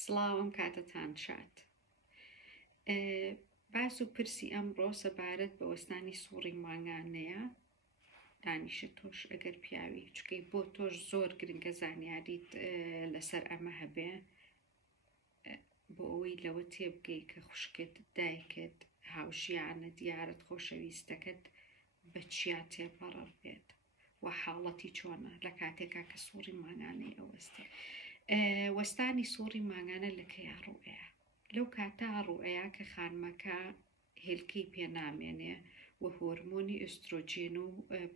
سڵاوم کاتتان شات. باس و پرسی ئەمڕۆ سەبارەت بە وەستانی سووڕی مانگانەیە. دانیشە تۆش ئەگەر پیاوی چکەی بۆ تۆش زۆر گرنگە زانیاریت لەسەر ئەمە هەبێ بۆ ئەوەی لەوە تێبگەی کە خوشکت دایکت هاوژیانە دیارت خۆشەویستەکەت بە چیا تێپەڕەر بێت و حاڵەتی چۆنە لە کاتێکا کە سووڕی مانگانەی ئەوەستێ. وەستانی سووڕی مانگانە لە کەیا ڕوئەیە؟ لەو کاتا ڕوئەیە کە خانمەکە هێلکەی پێنامێنێ و هۆرمۆنی ئۆسترۆجین و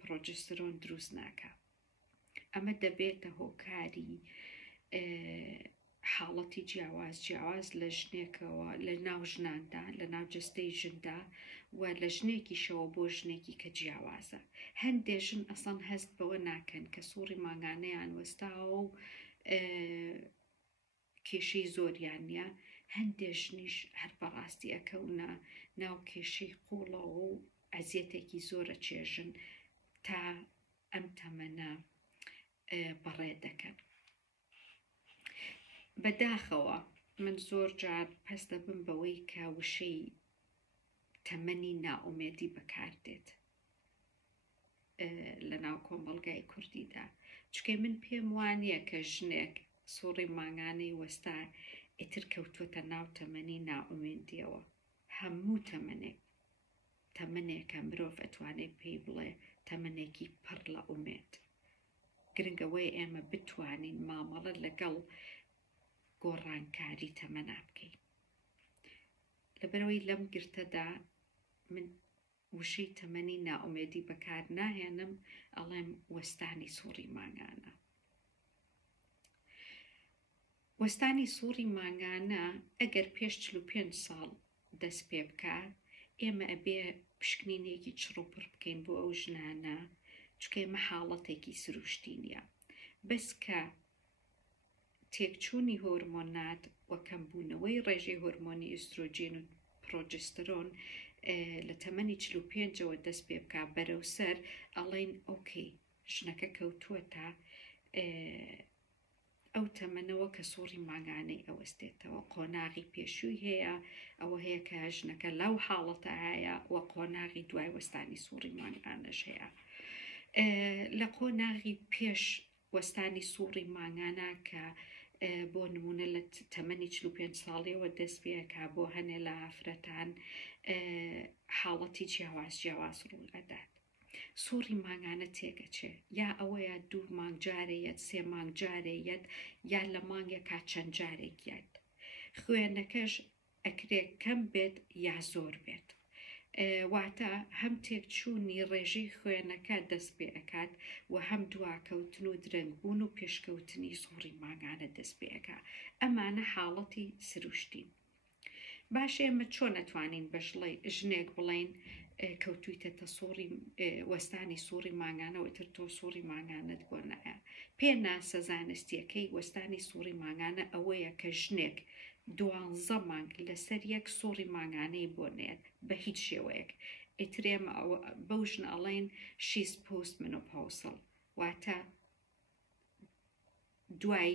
پرۆجسترۆن دروست ناکە. ئەمە دەبێتە هۆکاری حاڵەتی جیاواز لە ژنێکەوە لە ناو ژناندا لە ناو جەستەی ژندا و لە ژنێکیشەوە بۆ ژنێکی کە جیاوازە. هەندێک ژن ئەسڵەن هەست بەوە ناکەن کە سووڕی مانگانەیان وەستاوە و کێشەی زۆریان نییە. هەندێک ژنیش هەر بەڕاستی ئەکەونە ناو کێشەی قوڵەوە و ئەزیەتێکی زۆرە چێژن تا ئەم تەمەنە بەڕێ دەکەن. بەداخەوە من زۆر جار پەس دەبم بەوەی کە وشەی تەمەنی نائومێدی بەکاردێت لە ناو کۆمەڵگای کوردیدا، چکە من پێم وانییە کە ژنێک سووڕی مانگانەی وەستا ئیتر کەوتووەتە ناو تەمەنی نائومێدیەوە. هەموو تەمەنێکە مرۆڤ ئەتوانێت پێی بڵێ تەمەنێکی پڕ لە ئومێد. گرنگەوەی ئێمە بتوانین مامەڵە لەگەڵ گۆڕانکاری تەمەنا بکەین. لەبەرەوەی لەم گرتەدا من وشەی تەمەنی نائومێدی بەکار ناهێنم، ئەڵێم وەستانی سووڕی مانگانە. وەستانی سووڕی مانگانە ئەگەر پێش 45 ساڵ دەست پێ بکات، ئێمە ئەبێ پشکنینێکی چڕوپڕ بکەین بۆ ئەو ژنانە، چکە ئێمە حاڵەتێکی سروشتی نییە. بەس کە تێکچوونی هۆرمۆنات و کەمبوونەوەی ڕێژەی هۆرمۆنی ئۆسترۆجین و پرۆجسترۆن لە تەمەنی 45ەوە دەست پێ بکات بەرەو سەر، ئەڵێن ئۆکەی ژنەکە کەوتووە تا ئەو تەمەنەوە کە سووڕی مانگانەی ئەوەستێتەوە. قۆناغی پێشووی هەیە، ئەوە هەیە کە ژنەکە لەو حاڵەتە هەیە و قۆناغی دوای وەستانی سووڕی مانگانەش هەیە. لە قۆناغی پێش وەستانی سووڕی مانگانە کە بۆ نمونە لە تەمەنی 45 ساڵیەوە دەست پێکا بۆ هەنێ لە ئافرەتان حاڵەتی جیاواز ڕوو ئەدات. سووڕی مانگانە تێگەچێ، یا ئەوەیە 2 مانگ جارێیەت، 3 مانگ جارێیەت، یا لە مانگێکا چەند جارێکیەت. خوێنەکەش ئەکرێ کەم بێت یا زۆر بێت. واتە هەم تێکچوونی ڕێژەی خوێنەکە دەست پێ ئەکات و هەم دواکەوتن و درەنگبوون و پێشکەوتنی سووڕی مانگانە دەست پێ ئەکات. ئەمانە حاڵەتی سروشتین. باش ئێمە چۆن ئەتوانین بە ژنێک بڵێین کەوتوویتەتە وەستانی سووڕی مانگانەوە، ئیتر تۆ سووڕی مانگانت بۆ نایە؟ پێناسە زانستیەکەی وەستانی سووڕی مانگانە ئەوەیە کە ژنێک 12 مانگ لەسەر یەک سووڕی مانگانەی بۆ نێت بە هیچ شێوەیەک. ئیتر ئێمە بەو ژن ئەڵێن she's post menopausal، واتە دوای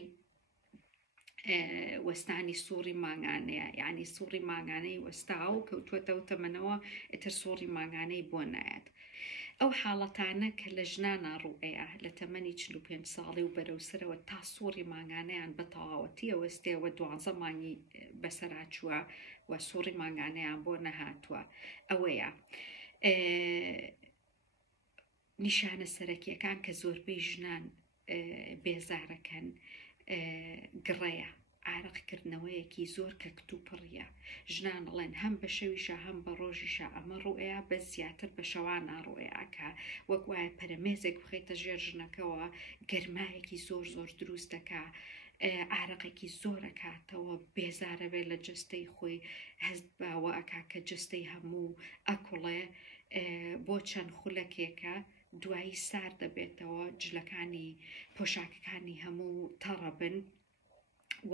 وەستانی سووڕی مانگانەیە، یعنی سووڕی مانگانەی وەستاوە و کەوتووەتە و تەمەنەوە ئیتر سووڕی مانگانەی بۆ نایەت. ئەو حاڵەتانە کە لە ژنانە ڕوئەیە لە تەمەنی 45 ساڵی و بەرەوسەرەوە تا سووڕی مانگانەیان بە تەواوەتی ئەوەستێەوە 12 مانگی بەسەراچووە و سووڕی مانگانەیان بۆ نەهاتووە. ئەوەیە نیشانە سەرەکیەکان کە زۆربەی ژنان بێزارەکەن گڕەیە، ئارەقکردنەوەیەکی زۆر کەکت و پڕیە. ژنان ئەڵێن هەم بە شەویشە هەم بە ڕۆژیشە ئەمە ڕوئەیە، بە زیاتر بە شەوانە ڕوئەیەکە، وەک وایە پەرەمێزێک بخەیتە ژێر ژنەکەەوە، گەرمایەکی زۆر دروست دەکا، ئارەقێکی زۆر ئەکاتەوە، بێزارە بێت لە جەستەی خۆی، هەست باوە ئەکا کە جەستەی هەموو ئەکوڵێ بۆ چەند خولەکێکە، دوایی سار دەبێتەوە، جلەکانی پۆشاکەکانی هەموو تەڕەبن و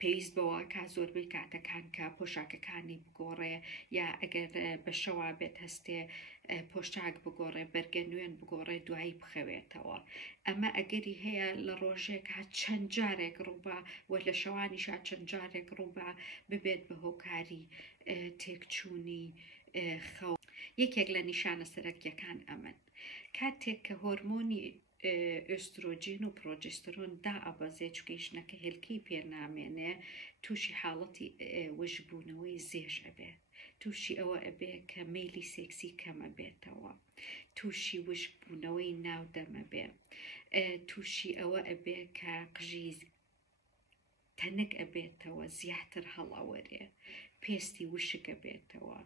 پێویست بەوە کا زۆربەی کاتەکان کە پۆشاکەکانی بگۆڕێ یا ئەگەر بە شەوا بێت هەستێ پۆشاک بگۆڕێ بەرگە نوێن بگۆڕێ دوایی بخەوێتەوە. ئەمە ئەگەری هەیە لە ڕۆژێک چەند جارێک ڕووبە و لە شەوانیشا چەند جارێک ڕووبە ببێت بە هۆکاری تێکچوونی خەو. یەکێک لە نیشانە سەرەکیەکان ئەمن. کاتێک کە هۆرمۆنی ئۆسترۆجین و پرۆجسترۆن دائەبەزێ چونکە ژنەکە هێلکەی پێنامێنێ تووشی حاڵەتی وشبوونەوەی زێژ ئەبێ، تووشی ئەوە ئەبێ کە مەیلی سێکسی کەمە بێتەوە، تووشی وشبوونەوەی ناودەمە بێ، تووشی ئەوە ئەبێ کە قژی تەنک ئەبێتەوە زیاتر هەڵەوەرێ، پێستی وشک ئەبێتەوە،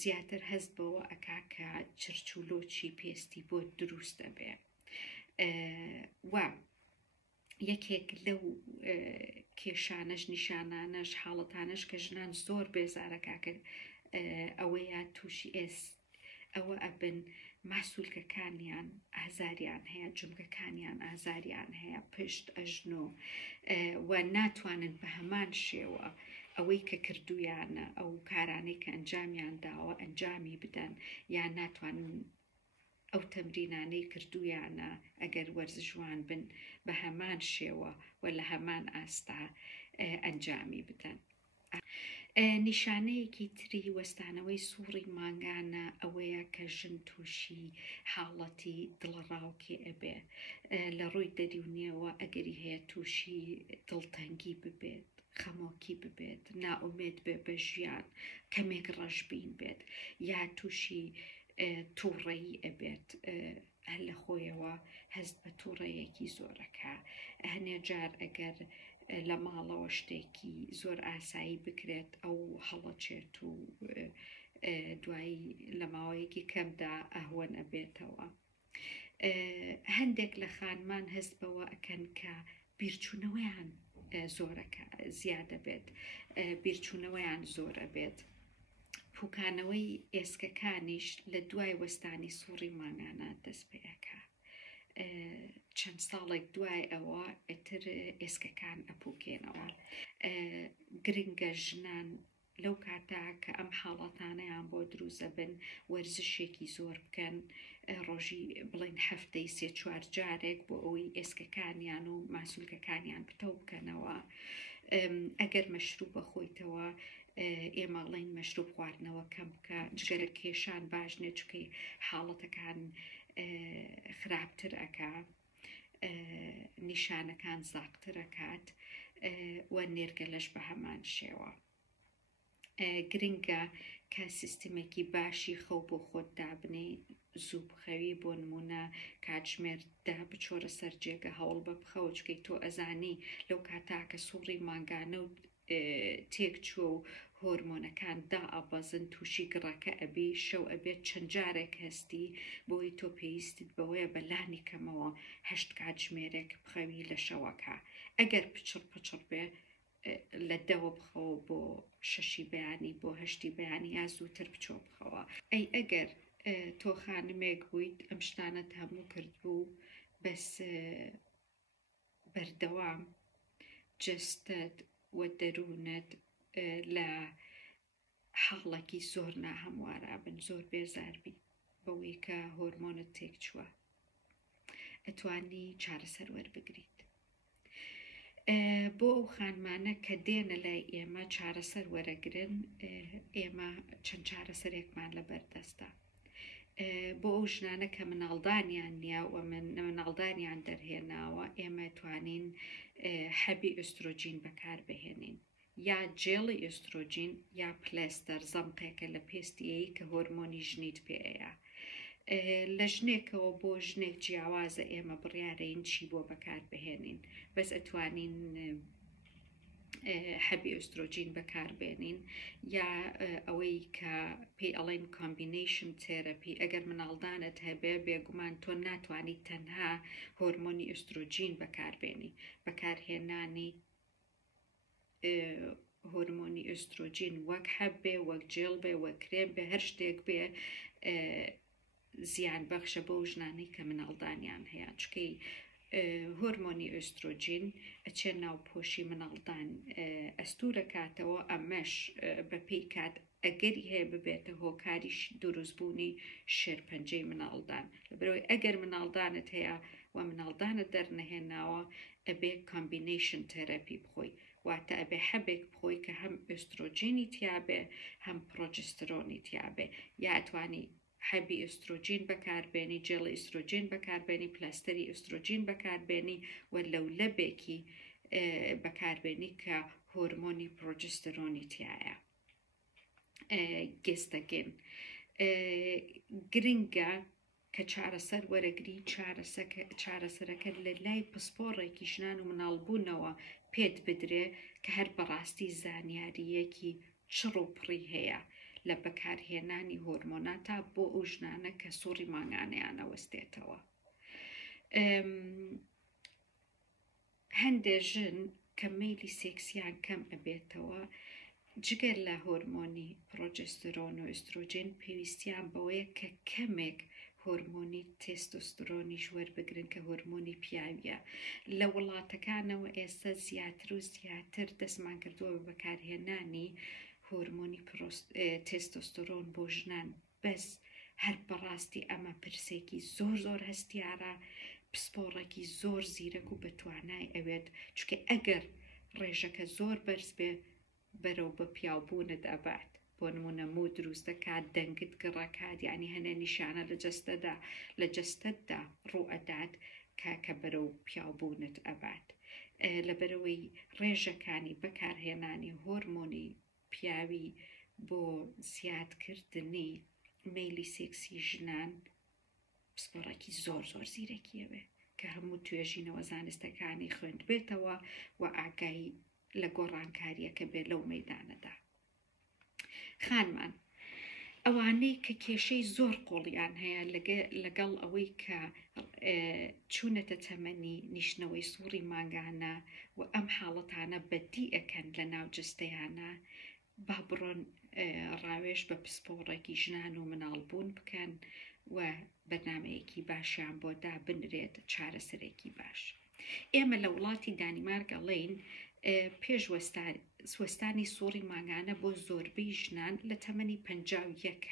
زیاتر هەست بەوە ئەکا کە چرچولۆچی پێستی بۆ دروست دەبێ. و یەکێک لەو کێشانەش نیشانانەش حاڵەتانەش کە ژنان زۆر بێزارەکە کرد ئەوەیە تووشی ئەوە ئەبن ماسوولکەکانیان ئازاریان هەیە، جومگەکانیان ئازاریان هەیە، پشت ئەژنۆ و ناتوانن بە هەمان شێوە ئەوەی کە کردویانە ئەو کارانەی کە ئەنجامیان داوە ئەنجامی بدەن یان ناتوانن ئەو تەمرینانەی کردویانە ئەگەر وەرزشوان بن بە هەمان شێوە و لە هەمان ئاستا ئەنجامی بدەن. نیشانەیەکی تری وەستانەوەی سووڕی مانگانە ئەوەیە کە ژن تووشی حاڵەتی دڵڕاوکێ ئەبێ لە ڕووی دەریونیەوە ئەگەری هەیە تووشی دڵتەنگی ببێت، خەمۆکی ببێت، نائومێد بێ بە ژیان، کەمێک ڕەشبین بێت یا تووشی تووڕەیی ئەبێت هەر لە خۆیەوە هەست بە تووڕەیەکی زۆرەکە. هەنێ جار ئەگەر لە ماڵەوە شتێکی زۆر ئاسایی بکرێت ئەو هەڵەچێت و دوایی لە ماوەیەکی کەمدا ئەهوەن ئەبێتەوە. هەندێک لە خانمان هەست بەوە ئەکەن کە بیرچوونەوەیان زۆرەکە زیادە بێت، بیرچوونەوەیان زۆرە بێت. پوکانەوەی ئێسکەکانیش لە دوای وەستانی سووڕی مانگانە دەست پێەکە. چەند ساڵێک دوای ئەوە ئەتر ئێسکەکان ئەپوکێنەوە. گرنگە ژنان لەو کاتا کە ئەم حاڵەتانەیان بۆ دروزە بن وەرزشێکی زۆر بکەن، ڕۆژی بڵین هەفتەی 3-4 جارێک بۆ ئەوەی ئێسکەکانیان و ماسوولکەکانیان پتە بکەنەوە. ئەگەر مەشروب بەخۆیتەوە ئێمە بڵین مەشروب خواردنەوە کەم بکە، جگەرە کێشان باش نێ چونکە حاڵەتەکان خراپتر ئەکا، نیشانەکان زاقتر ئەکات و نێرگەلەش بە هەمان شێوە. گرنگە کە سیستمێکی باشی خەو بۆ خۆت دابنێ، زوو بخەوی بۆ نمونە کاتژمێردا بچۆرە سەر جێگە هەوڵ بە بخەوە چکەی تۆ ئەزانی لەو کاتا کە سووڕی مانگانە و تێک چووە و هۆرمۆنەکان دائەبەزن تووشی گڕەکە ئەبی شەو ئەبێت چەند جارێک هەستی بۆی تۆ پێویستت بەوەیە بەلانی کەمەوە 8 کاتژمێرێک بخەوی لە شەوەکە. ئەگەر پچڕ بێ لە 10 بخەوە بۆ 6 بەیانی بۆ 8 بەیانی یا زووتر بچۆ بخەوە. ئەگەر تۆ خانمێک بوویت ئەم شتانەت هەموو کردبوو بەس بەردەوام جەستت و دەروونت لە حاڵێکی زۆر ناهەموارا بن، زۆر بێزار بی بەوەی کە هۆرمۆنت تێک چووە، ئەتوانی چارەسەر وەربگریت. بۆ ئەو خانمانە کە دێنە لای ئێمە چارەسەر وەرەگرن، ئێمە چەند چارەسەرێکمان لەبەردەستە. بۆ ئەو ژنانە کە مناڵدانیان نییە و مناڵدانیان دەرهێناوە، ئێمە توانین حەبی ئۆسترۆجین بەکاربهێنین، یا جێڵی ئۆسترۆجین یا پلێستەر زەمقێکە لە پێستیەیە کە هۆرمۆنی ژنیت پێەیە. لە ژنێکەوە بۆ ژنێک جیاوازە ئێمە بڕیارەین چی بۆ بەکاربهێنین، بەس ئەتوانین حەبی ئۆسترۆجین بەکاربێنین یا ئەوەی کە پێی ئەڵێن کۆمبینیشن تێرەپی. ئەگەر مناڵدانت هەبێ بێگومان تۆ ناتوانیت تەنها هۆرمۆنی ئۆسترۆجین بەکاربێنی، بەکارهێنانی هۆرمۆنی ئۆسترۆجین وەک حەب بێ، وەک جێڵ بێ، وەک کرێم بێ، هەر شتێک بێ زیان بەخشە بۆ ژنانەی کە مناڵدانیان هەیە، چکەی هۆرمۆنی ئۆسترۆجین ئەچێ ناو پۆشی مناڵدان ئەستورە کاتەوە ئەمەش بەپێی کات ئەگەری هەیە ببێتە هۆکاریش دروستبوونی شێرپەنجەی مناڵدان لەبەرەوەی ئەگەر مناڵدانت هەیە و مناڵدانت دەرنەهێناوە ئەبێ کۆمبینیشن تەراپی بخۆی واتە ئەبێ حەبێک بخۆی کە هەم ئۆسترۆجینی تیابێ هەم پرۆجسترۆنی تیابێ یا ئەتوانی حەبی ئۆسترۆجین بەکاربێنی جێڵی ئۆسترۆجین بەکاربێنی پلاستەری ئۆسترۆجین بەکاربێنی و لەولەبێکی بەکاربێنی کە هۆرمۆنی پرۆجسترۆنی تایە گێستەگەن گرنگە کە چارەسەر وەرەگری چارەسەرەکە لە لای پسپۆڕێکی ژنان و مناڵبوونەوە پێت بدرێ کە هەر بەڕاستی زانیاریەکی چڕ و پڕی هەیە لە بەکارهێنانی هۆرمۆناتە بۆ ئەو ژنانە کە سووڕی مانگانەیان ئەوەستێتەوە. هەندێک ژن کە مەیلی سێکسیان کەم ئەبێتەوە جگەر لە هۆرمۆنی پرۆجسترۆن و ئۆسترۆجین پێویستیان بەوەیە کە کەمێک هۆرمۆنی تێستۆستۆرۆنیش وەربگرن کە هۆرمۆنی پیاویە. لە وڵاتەکانەوە ئێستا زیاتر و زیاتر دەستمان کردووە بە بەکارهێنانی هۆرمۆنی تێستۆستۆرۆن بۆ ژنان بەس هەر بەڕاستی ئەمە پرسێکی زۆر هەستیارە پسپۆڕێکی زۆر زیرەک و بەتوانای ئەوێت چونکە ئەگەر ڕێژەکە زۆر بەرز بێ بەرەو بە پیاوبوونت ئەبات بۆ نمونە مو دروست دەکات دەنگت گڕەکات یعنی هەنە نیشانە لە جەستەتدا ڕوو ئەدات کە بەرەو پیاوبوونت ئەبات لەبەرەوەی ڕێژەکانی بەکارهێنانی هۆرمۆنی پیاوی بۆ زیادکردنی مەیلی سێکسی ژنان پسپۆڕێکی زۆر زیرەکیەوێ کە هەموو توێژینەوە زانستەکانی خوێند بێتەوە و ئاگایی لە گۆڕانکاریەکە بێت لەو مەیدانەدا. خانمان ئەوانەی کە کێشەی زۆر قۆڵیان هەیە لەگەڵ ئەوەی کە چوونەتە تەمەنی نیشتنەوەی سووڕی مانگانە و ئەم حاڵەتانە بەدی ئەکەن لە ناو جستەیانە با بڕۆن ڕاوێژ بە پسپۆڕێکی ژنان و مناڵبوون بکەن و بەرنامەیەکی باشیان بۆ دابنرێت چارەسەرێکی باش. ئێمە لە وڵاتی دانیمارک ئەڵێین پێش سوەستانی سووڕی مانگانە بۆ زۆربەی ژنان لە تەمەنی 51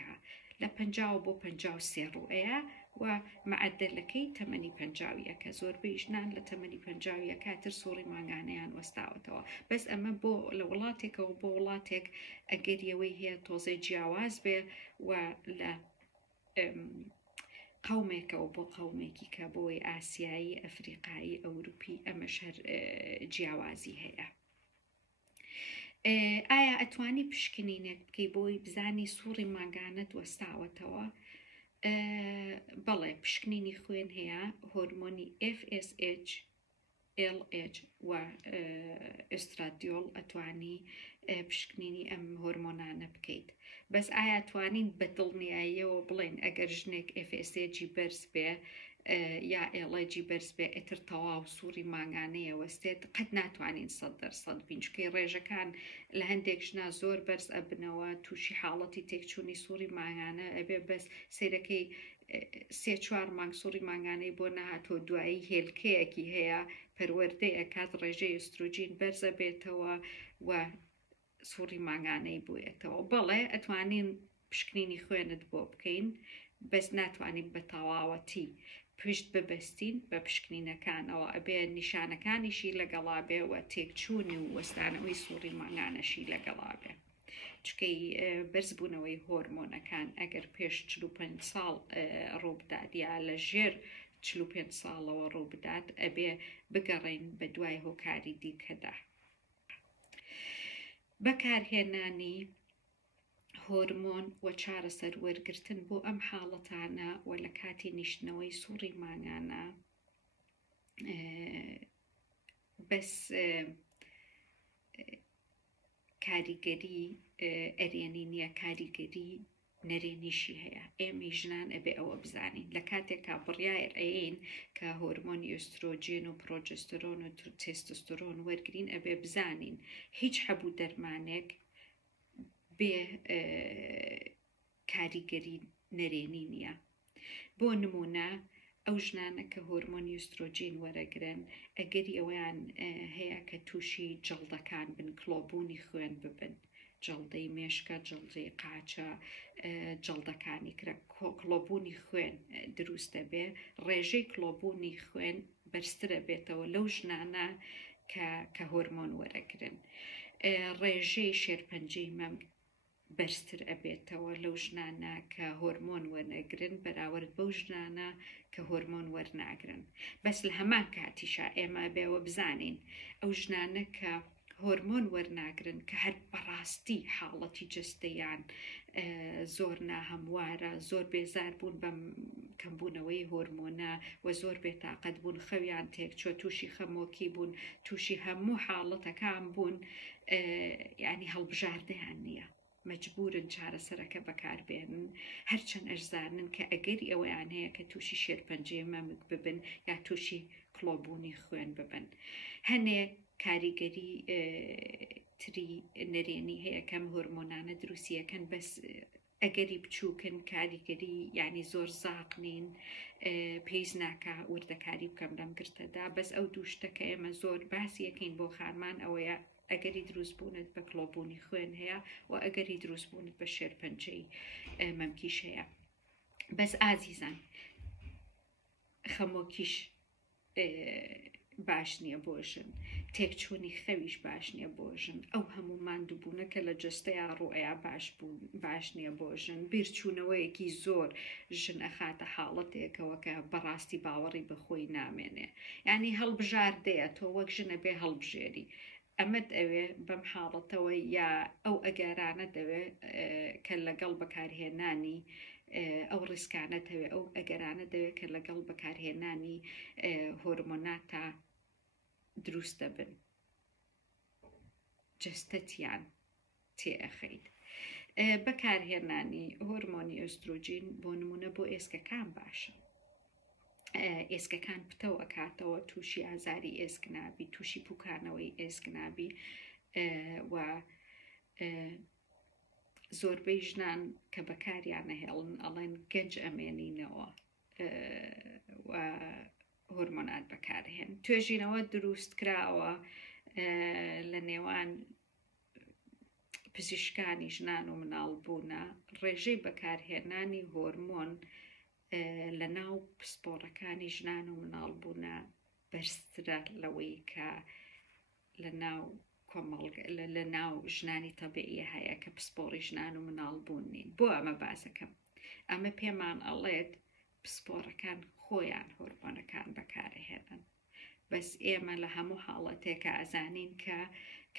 لە 50 بۆ 53 ڕوئەیە و معدلەکەی تەمەنی 51 زۆربەی ژنان لە تەمەنی 51 تر سووڕی مانگانەیان وەستاوەتەوە بەس ئەمە بۆ لە وڵاتێکەوە بۆ وڵاتێک ئەگەریەوەی هەیە تۆزەی جیاواز بێ و لە قومێکەوە بۆ قومێکی کە بۆی ئاسیایی ئەفریقایی ئەوروپی ئەمەش هەر جیاوازی هەیە. ئایا ئەتوانی پشکنینێک بکەی بۆی بزانی سووڕی مانگانت وەستاوەتەوە؟ بەڵێ پشکنینی خوێن هەیە هۆرمۆنی FSH LH و ئێسترادیۆڵ ئەتوانی پشکنینی ئەم هۆرمۆنانە بکەیت بەس ئایا توانین بە دڵنیاییەوە بڵێن ئەگەر ژنێک FSHی بەرز بێ یا ئێڵەجی بەرز بێ ئێتر تەواو سووڕی مانگانەیە وەستێت قەت ناتوانین 100% بین چونکە ڕێژەکان لە هەندێک ژنا زۆر بەرز ئەبنەوە تووشی حاڵەتی تێکچوونی سووڕی مانگانە ئەبێ بەس سیرەکەی 3-4 مانگ سووڕی مانگانەی بۆ نهاتۆ دوایی هێلکەیەکی هەیە پەروەردەیە کات ڕێژەی ئۆسترۆجین بەرزە بێتەوە و سووڕی مانگانەی بووێتەوە. بەڵێ ئەتوانین پشکنینی خوێنت بۆ بکەین بەس ناتوانین بە تەواوەتی پشت ببەستین بە پشکنینەکانەوە ئەبێ نیشانەکانیشی لەگەڵا بێ و تێکچوونی و وەستانەوەی سووڕی مانگانەشی لەگەڵا بێ چکەی بەرزبوونەوەی هۆرمۆنەکان ئەگەر پێش 45 ساڵ ڕووبدات یا لە ژێر 45 ساڵەوە ڕووبدات ئەبێ بگەڕین بە دوای هۆکاری دیکەدا. بەکارهێنانی هۆرمۆن و چارەسەر وەرگرتن بۆ ئەم حاڵەتانە و لە کاتی نیشتنەوەی سووڕی مانگانە بەس کاریگەری ئەرێنی نییە کاریگەری نەرێنیشی هەیە. ئێمە ژنان ئەبێ ئەوە بزانین لە کاتێکا بڕیار ئەین کە هۆرمۆنی ئۆسترۆجین و پرۆجسترۆن و تێستۆستۆرۆن وەرگرین ئەبێ بزانین هیچ هەبوو دەرمانێک بێ کاریگەری نەرێنی نییە. بۆ نمونە ئەو ژنانە کە هۆرمۆنی ئۆسترۆجین وەرەگرن ئەگەری ئەویان هەیە کە تووشی جەڵدەکان بن، کڵۆبوونی خوێن ببن، جەڵدەی مێشکە، جەڵدەی قاچە، جەڵدەکانی کرە کڵۆبوونی خوێن دروستە بێ، ڕێژەی کڵۆبوونی خوێن بەرزترە بێتەوە لەو ژنانە کە هۆرمۆن وەرەگرن. ڕێژەی شێرپەنجەی مەمک بەرزتر ئەبێتەوە لەو ژنانە کە هۆرمۆن وەرنەگرن بەراورد بەو ژنانە کە هۆرمۆن وەرناگرن. بەس لە هەمان کاتیشا ئێمە بێوە بزانین ئەو ژنانە کە هۆرمۆن وەرناگرن کە هەر بەڕاستی حاڵەتی جستەیان زۆر ناهەموارە، زۆر بێزار بوون بەم کەمبوونەوەی هۆرمۆنە و زۆر بێتاقەت بوون، خەویان تێکچوە، تووشی خەمۆکی بوون، تووشی هەموو حاڵەتەکان بوون، یعنی هەڵبژاردەیان نییە، مەجبورن چارەسەرەکە بەکاربێنن، هەرچەند ئەشزانن کە ئەگەری ئەوەیان هەیە کە تووشی شێرپەنجەی مەمک ببن یا تووشی کڵۆبوونی خوێن ببن. هەنێ کاریگەری تری نەرێنی هەیە کەم هۆرمۆنانە دروستیەکەن، بەس ئەگەری بچووکن کاریگەری یعنی زۆر زاق نین، پێیز ناکە وردەکاری بکەم لەم گرتەدا. بەس ئەو دووشتەکە ئێمە زۆر باسی یەکەین بۆ خانمان ئەوەیە ئەگەری دروستبوونت بە کڵۆبوونی خوێن هەیە و ئەگەری دروستبوونت بە شێرپەنجەی مەمکیش هەیە. بەس ئازیزان خەمۆکیش باش نییە بۆ ژن، تێکچوونی خەویش باش نییە بۆ ژن، ئەو هەموو ماندووبوونەکە لە جستەیە ڕوئەیە باش نییە بۆ ژن، بیرچوونەوەیەکی زۆر ژن ئەخاتە حاڵەتێکەوە کە بەڕاستی باوەڕی بەخۆی نامێنێ، یعنی هەڵبژاردەیە تۆ وەک ژنە بێ هەڵبژێری. ئەمەد ئەوێ بەم حاڵەتەوە یا ئەو ئەگەرانە دەوێ کە لەگەڵ بەکارهێنانی ئەو ڕیسکانە دەوێ ئەو ئەگەرانە دەوێت کە لەگەڵ بەکارهێنانی هۆرمۆناتە دروستە بن، جستەتیان تێئەخەیت. بەکارهێنانی هۆرمۆنی ئۆسترۆجین بۆ نمونە بۆ ئێسکەکان باشە، ئێسکەکان پتەوە کاتەوە، تووشی ئازاری ئێسک نابی، تووشی پوکانەوەی ئێسک نابی و زۆربەی ژنان کە بەکاریانە هێڵن ئەڵێن گەنج ئەمێنینەوە و هۆرمۆنات بەکارهێن. توێژینەوە دروست کراوە لە نێوان پزیشکانی ژنان و مناڵبوونە ڕێژەی بەکارهێنانی هۆرمۆن لە ناو پسپۆڕەکانی ژنان و مناڵبوونە بەرزترە لەوەی کە لە ناو ژنانی تەبیعی هەیە کە پسپۆڕی ژنان و مناڵبوون نین. بۆ ئەمە باسەکەم، ئەمە پێمان ئەڵێت پسپۆڕەکان خۆیان هۆرمۆنەکان بەکارهێنن، بەس ئێمە لە هەموو حاڵەتێکە ئەزانین کە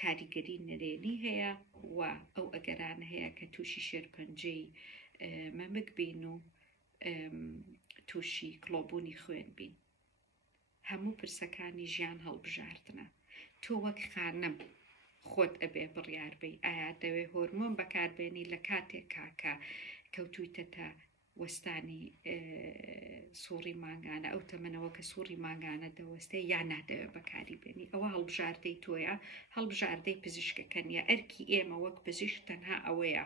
کاریگەری نەرێنی هەیە و ئەو ئەگەرانە هەیە کە تووشی شێرپەنجەی مەمک بین و تووشی کڵۆبوونی خوێن بین. هەموو پرسەکانی ژیان هەڵبژاردنە. تۆ وەک خانم خۆت ئەبێ بڕیار بی ئایا دەوێ هۆرمۆن بەکاربێنی لە کاتێکا کە کەوتویتەتە وەستانی سووڕی مانگانە، ئەو تەمەنەوە کە سووڕی مانگانە دەوەستێ یا نادەوێت بەکاری بێنی. ئەوە هەڵبژاردەی تۆیە، هەڵبژاردەی پزیشکەکە نیە. ئەرکی ئێمە وەک پزیشک تەنها ئەوەیە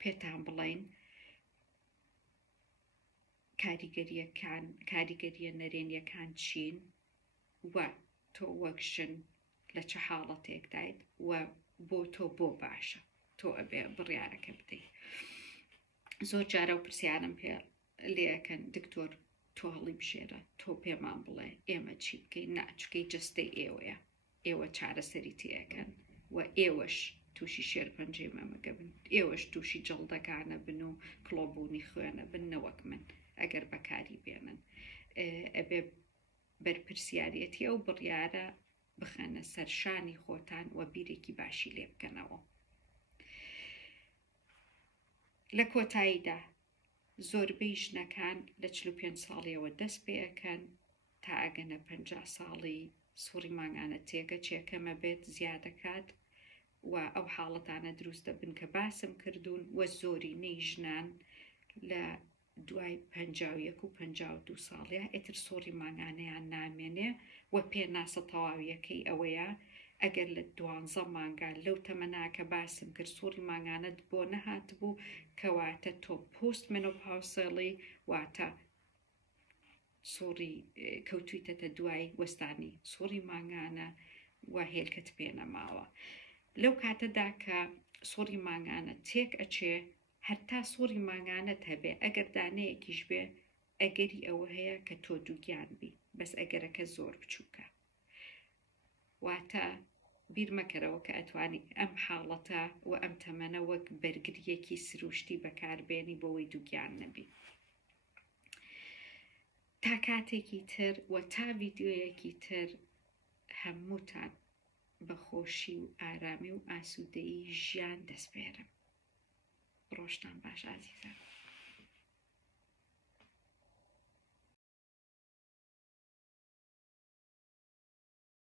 پێتان بڵێین کاریگەریە نەرێنیەکان چین و تۆ وەک ژن لە چه حاڵەتێکدایت و بۆ تۆ بۆ باشە تۆ ئەبێ بڕیارەکە بدەیت. زۆر جارە و پرسیارم پێ لێەکەن دکتۆر تۆ هەڵی بژێرە، تۆ پێمان بڵێ ئێمە چی بکەین؟ ناچکەی جستەی ئێوەیە، ئێوە چارەسەری تێەکەن و ئێوەش تووشی شێرپەنجەی مەمەگە بن، ئێوەش تووشی جەڵدەکانە بن و کڵۆبوونی خوێنە بن، نەوەک من ئەگەر بەکاری بێنن. ئەبێ بەرپرسیارەتی ئەو بڕیارە بخەنە سەرشانی خۆتان و بیرێکی باشی لێ بکەنەوە. لە کۆتاییدا زۆربەی ژنەکان لە 45 ساڵیەوە دەست پێەکەن تا ئەگەنە 50 ساڵی سووڕی مانگانە تێگە چێکەمە بێت زیادەکات و ئەو حاڵەتانە دروست دەبن کە باسم کردوون و زۆرینەی ژنان لە دوای 51 و 52 ساڵیە ئێتر سووڕی مانگانەیان نامێنێ و پێناسە تەواویەکەی ئەوەیە ئەگەر لە 12 مانگا لەو تەمەناکە باسم کرد سووڕی مانگانەت بۆ نەهات بوو کەواتە تۆ پۆست مێنۆپاوسەڵی واتە سووری کەوتویتەتە دوای وەستانی سووری مانگانە و هێلکەت پێنەماوە. لەو کاتەدا کە سووری مانگانە تێک ئەچێ هەرتا سووری مانگانەت هەبێ ئەگەر دانەیەکیش بێ ئەگەری ئەوە هەیە کە تۆ دووگیان بی بەس ئەگەرەکە زۆر بچووکە. واتە بیر مەکەرەوە کە ئەتوانی ئەم حاڵەتە و ئەم تەمەنە وەک بەرگریەکی سروشتی بەکاربێنی بۆەوەی دووگیان نەبی. تا کاتێکی تر و تا ڤیدیۆیەکی تر هەمووتان بە خۆشی و ئارامی و ئاسوودەیی ژیان دەسپێرم. ڕۆژتان باش ئازیزان.